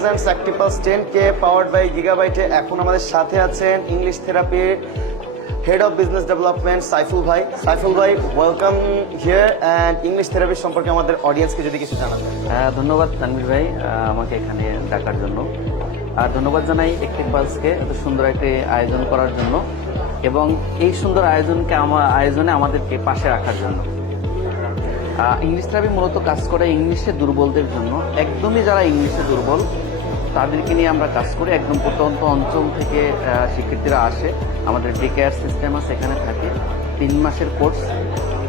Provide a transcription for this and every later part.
Presents অ্যাক্টিপাস 10K powered by গিগাবাইটে এখন আমাদের সাথে আছেন ইংলিশ থেরাপির head of business development Saiful ভাই। সাইফুল ভাই, welcome here. And English therapy সম্পর্কে আমাদের অডিয়েন্সকে যদি কিছু জানাতেন। ধন্যবাদ তানভীর ভাই আমাকে এখানে ডাকার জন্য। আর ধন্যবাদ জানাই অ্যাক্টিপাসকে এত সুন্দর একটি আয়োজন করার জন্য এবং এই সুন্দর আয়োজনে আমাদেরকে পাশে রাখার জন্য। ইংলিশ থেরাপি মূলত কাজ করে ইংলিশে দুর্বলদের জন্য। একদমই যারা ইংলিশে দুর্বল তাদেরকে নিয়ে আমরা কাজ করি। একদম প্রত্যন্ত অঞ্চল থেকে শিক্ষার্থীরা আসে, আমাদের ডে কেয়ার সিস্টেম আছে, এখানে থাকে 3 মাসের কোর্স।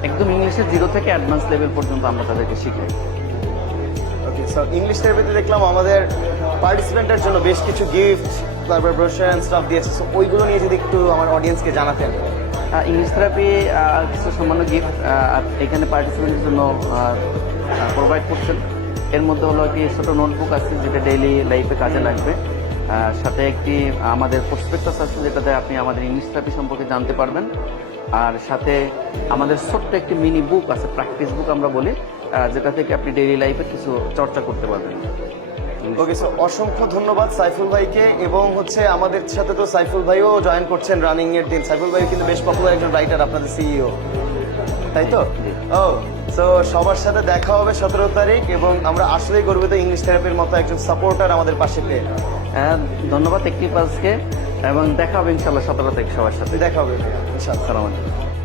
একদম ইংলিশে 0 থেকে অ্যাডভান্স লেভেল পর্যন্ত আমরা তাদেরকে শিখাই। ওকে, সো ইংলিশ থেরাপিতে দেখলাম আমাদের পার্টিসিপেন্টের জন্য বেশ কিছু গিফট, তারপর ব্রোশার স্টাফ দিয়েছে। সো ওইগুলো নিয়ে যদি একটু আমার অডিয়েন্সকে জানাতেন। ইংলিশ থেরাপি কিছু সামান্য গিফট এখানে পার্টিসিপেন্টের জন্য প্রোভাইড করছেন। এর মধ্যে হলো একটি ছোট নোটবুক আছে যেটা ডেইলি লাইফে কাজে লাগবে। সাথে একটি আমাদের প্রসপেক্টাস আছে যেটাতে আপনি আমাদের ইংলিশ থেরাপি সম্পর্কে জানতে পারবেন। আর সাথে আমাদের ছোট্ট একটি মিনি বুক আছে, প্র্যাকটিস বুক আমরা বলি, যেটা থেকে আপনি ডেইলি লাইফে কিছু চর্চা করতে পারবেন। ওকে, সো অসংখ্য ধন্যবাদ সাইফুল ভাইকে। এবং আমাদের সাথে তো সাইফুল ভাইও জয়েন করছেন রানিং এর দিন। সাইফুল ভাই কিন্তু বেশ পপুলার একজন রাইটার, আপনাদের সিইও, তাই তো? ও, সো সবার সাথে দেখা হবে 17 তারিখ এবং আমরা আসলেই গর্বিত ইংলিশ থেরাপির মতো একজন সাপোর্টার আমাদের পাশে পেয়ে। ধন্যবাদ অ্যাক্টিপাসকে এবং দেখা হবে ইনশাল্লাহ 17 তারিখ সবার সাথে। দেখা হবে ইনশাআল্লাহ। আসসালামু আলাইকুম।